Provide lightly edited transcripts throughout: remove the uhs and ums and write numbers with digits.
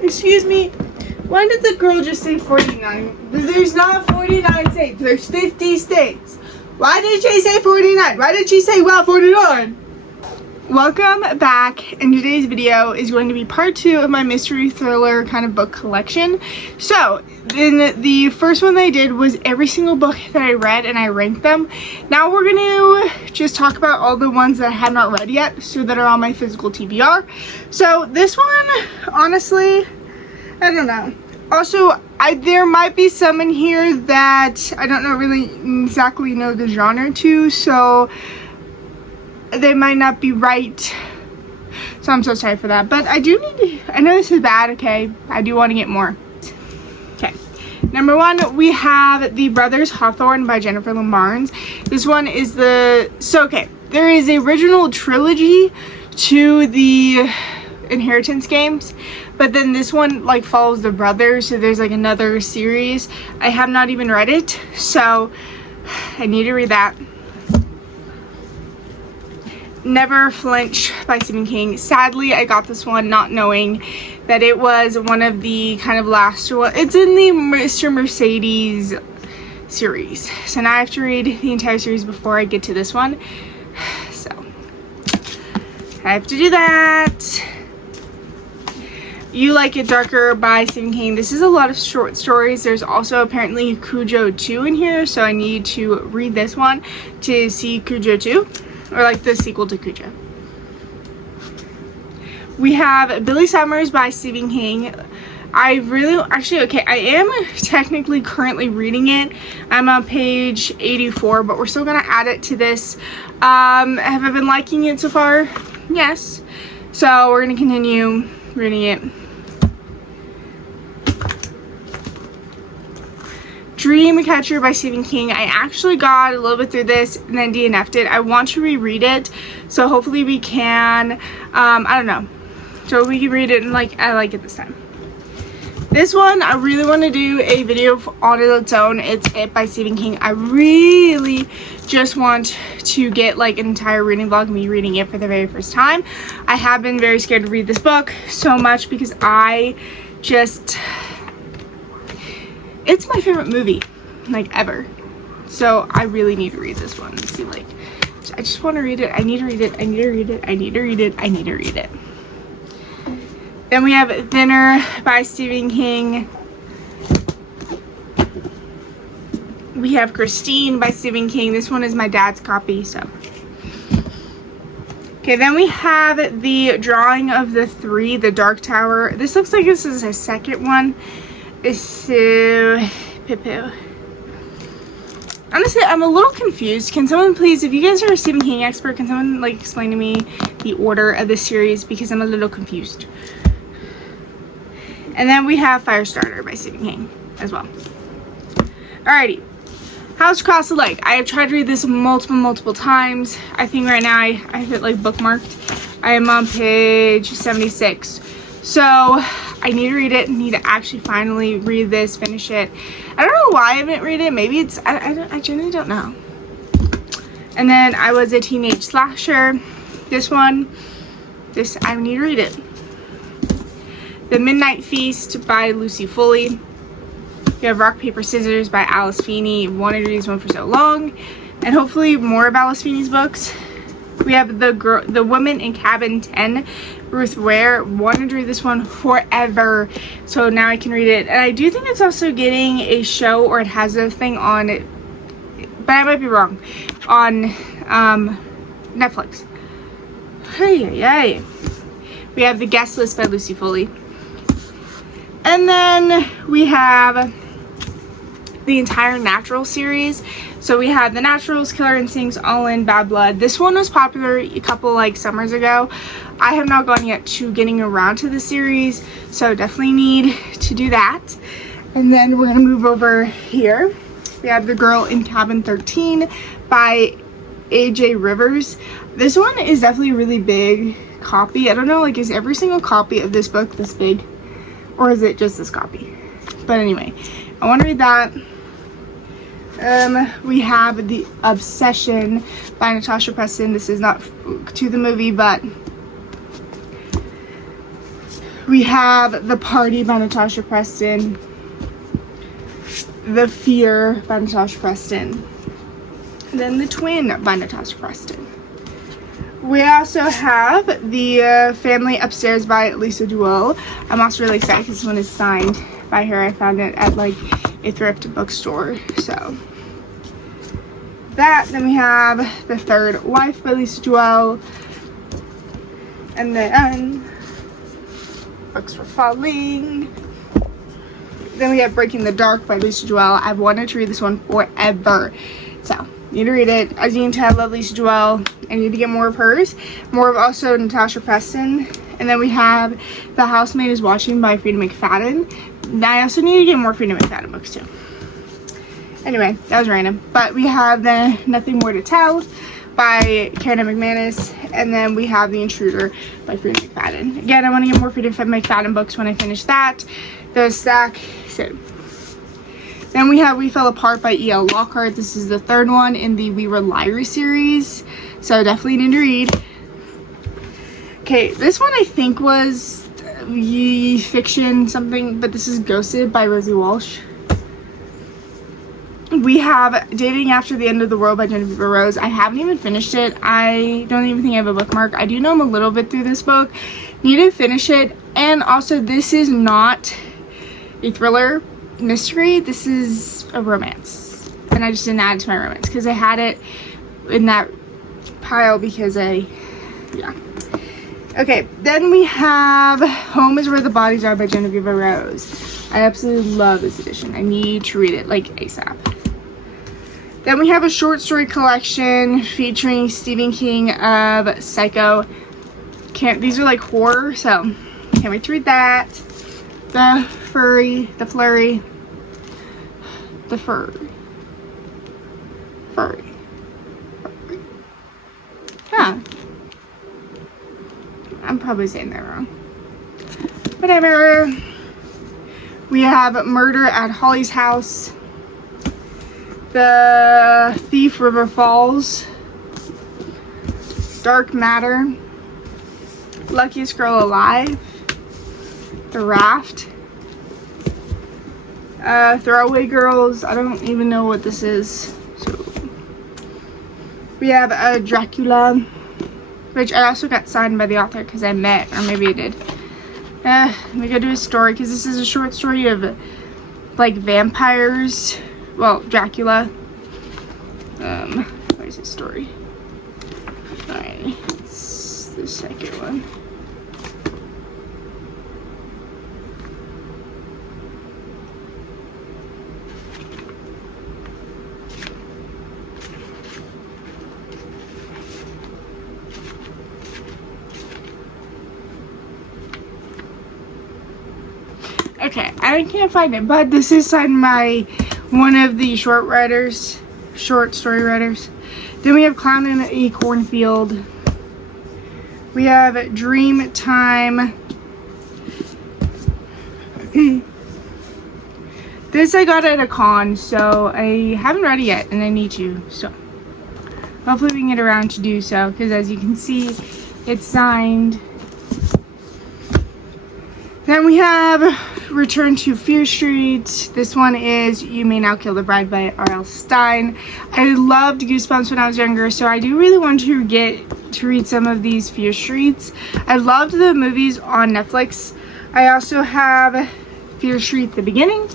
Excuse me. Why did the girl just say 49? There's not 49 states. There's 50 states. Why did she say 49? Why did she say, well, 49? Welcome back, and today's video is going to be part 2 of my mystery thriller kind of book collection. So, then the first one that I did was every single book that I read and I ranked them. Now we're going to just talk about all the ones that I have not read yet, so that are on my physical TBR. So this one, honestly, I don't know. Also, there might be some in here that I don't really exactly know the genre to, so they might not be right, so I'm so sorry for that. But I do need to, I know this is bad, okay, I do want to get more. Okay, number 1, we have The Brothers Hawthorne by Jennifer Lynn Barnes. This one is okay, there is an original trilogy to the Inheritance games, but then this one like follows the brothers, so there's like another series. I have not even read it, so I need to read that. Never Flinch by Stephen King. Sadly, I got this one not knowing that it was one of the kind of last one. It's in the Mr. Mercedes series, so now I have to read the entire series before I get to this one, so I have to do that. You Like It Darker by Stephen King. This is a lot of short stories. There's also apparently Cujo 2 in here, so I need to read this one to see Cujo 2, or like the sequel to Cujo. We have Billy Summers by Stephen King. I am technically currently reading it. I'm on page 84, but we're still gonna add it to this. Have I been liking it so far? Yes. So we're gonna continue reading it. Dreamcatcher by Stephen King. I actually got a little bit through this and then DNF'd it. I want to reread it, so hopefully we can, I don't know, so we can read it and I like it this time. This one, I really want to do a video on its own. It's It by Stephen King. I really just want to get like an entire reading vlog, me reading it for the very first time. I have been very scared to read this book so much because it's my favorite movie, like, ever. So I really need to read this one and see, like, I just want to read it. I need to read it. I need to read it. I need to read it. I need to read it. Then we have Thinner by Stephen King. We have Christine by Stephen King. This one is my dad's copy, so. Okay, then we have The Drawing of the Three, The Dark Tower. This looks like this is a second one. Honestly, I'm a little confused. Can someone please, if you guys are a Stephen King expert, can someone like explain to me the order of the series, because I'm a little confused. And then we have Firestarter by Stephen King as well. Alrighty. House Across the Lake. I have tried to read this multiple times. I think right now I have it like bookmarked. I am on page 76. So I need to read it. I need to actually finally read this, finish it. I don't know why I haven't read it. Maybe it's, I genuinely don't know. And then I Was a Teenage Slasher. This one, I need to read it. The Midnight Feast by Lucy Foley. We have Rock, Paper, Scissors by Alice Feeney. Wanted to read this one for so long. And hopefully more of Alice Feeney's books. We have The Woman in Cabin 10, Ruth Ware. Wanted to read this one forever, so now I can read it. And I do think it's also getting a show, or it has a thing on it, but I might be wrong, on Netflix. Hey. We have The Guest List by Lucy Foley. And then we have the entire Natural series. So we have The Naturals, Killer Instincts, All In, Bad Blood. This one was popular a couple like summers ago. I have not gone yet to getting around to the series, so definitely need to do that. And then we're gonna move over here. We have The Girl in Cabin 13 by AJ Rivers. This one is definitely a really big copy. I don't know, like, is every single copy of this book this big? Or is it just this copy? But anyway, I want to read that. We have The Obsession by Natasha Preston. This is not to the movie, but We have The Party by Natasha Preston. The Fear by Natasha Preston. And then The Twin by Natasha Preston. We also have The Family Upstairs by Lisa Jewell. I'm also really excited because this one is signed by her. I found it at like a thrift bookstore. So that. Then we have The Third Wife by Lisa Jewell. And then Books Were Falling. Then we have Breaking the Dark by Lisa Jewell. I've wanted to read this one forever. So, need to read it. As you can tell, I love Lisa Jewell. I need to get more of hers. More of also Natasha Preston. And then we have The Housemaid is Watching by Frida McFadden. I also need to get more Frida McFadden books too. Anyway, that was random. But we have the Nothing More to Tell by Karen McManus. And then we have The Intruder by Frida McFadden. Again, I want to get more Frida McFadden books when I finish that. The stack. So then we have We Fell Apart by E.L. Lockhart. This is the third one in the We Were Liars series. So definitely need to read. Okay, this one I think was fiction something, but this is Ghosted by Rosie Walsh. We have Dating After the End of the World by Genevieve Rose. I haven't even finished it. I don't even think I have a bookmark. I do know I'm a little bit through this book. Need to finish it. And also, this is not a thriller mystery. This is a romance. And I just didn't add it to my romance because I had it in that pile because yeah. Okay, then we have Home is Where the Bodies Are by Genevieve Rose. I absolutely love this edition. I need to read it like ASAP. Then we have a short story collection featuring Stephen King of Psycho. These are like horror, so can't wait to read that. The Furry. Yeah. I'm probably saying that wrong. Whatever. We have Murder at Holly's House. The Thief River Falls. Dark Matter. Luckiest Girl Alive. The Raft. Throwaway Girls. I don't even know what this is. So we have Dracula, which I also got signed by the author because I met, or maybe I did. Let me go do a story because this is a short story of like vampires. Well, Dracula. Where's his story? Alright, it's the second one. Okay, I can't find it, but this is signed by one of the short story writers. Then we have Clown in a Cornfield. We have Dream Time. This I got at a con, so I haven't read it yet, and I need to, so hopefully we can get around to do so, because as you can see, it's signed. Then we have Return to Fear Street. This one is You May Now Kill the Bride by R.L. Stine. I loved Goosebumps when I was younger, so I do really want to get to read some of these Fear Streets. I loved the movies on Netflix. I also have Fear Street The Beginning.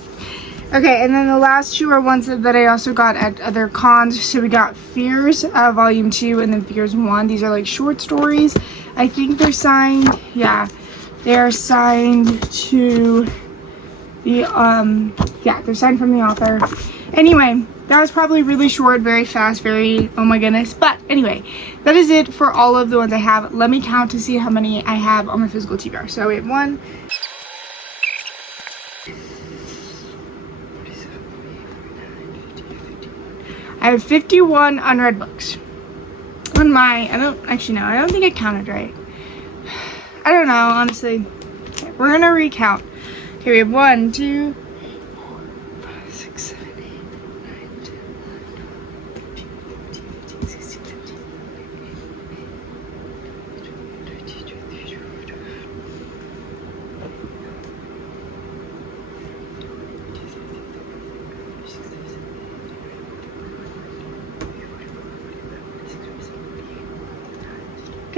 Okay, and then the last two are ones that I also got at other cons. So we got Fears Volume 2 and then Fears 1. These are like short stories. I think they're signed. Yeah. They are signed to the, they're signed from the author. Anyway, that was probably really short, very fast, very, oh my goodness. But anyway, that is it for all of the ones I have. Let me count to see how many I have on my physical TBR. So we have 1, I have 51 unread books. On my, I don't think I counted right. I don't know, honestly. Okay, we're gonna recount. Okay, we have 1, 2, 4, 5, 6, 7, 8, 9, 10, 11, 12, 13, 14, 15, 16, 17, 18, 19, 20, 21, 22, 23, 24, 25.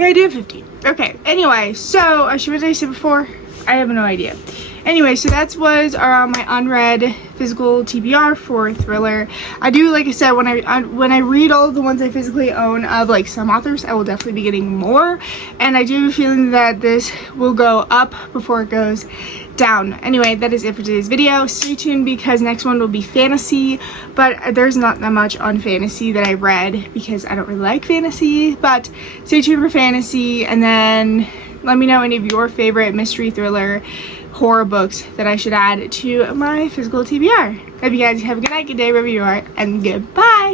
Yeah, I do have 50. Okay, anyway, so, what did I say before? I have no idea. Anyway, so that was my unread physical TBR for thriller. I do, like I said, when I read all of the ones I physically own of like some authors, I will definitely be getting more. And I do have a feeling that this will go up before it goes down. Anyway, that is it for today's video. Stay tuned because next one will be fantasy, but there's not that much on fantasy that I read because I don't really like fantasy. But stay tuned for fantasy, and then let me know any of your favorite mystery, thriller, horror books that I should add to my physical TBR. Hope you guys have a good night, good day, wherever you are, and goodbye!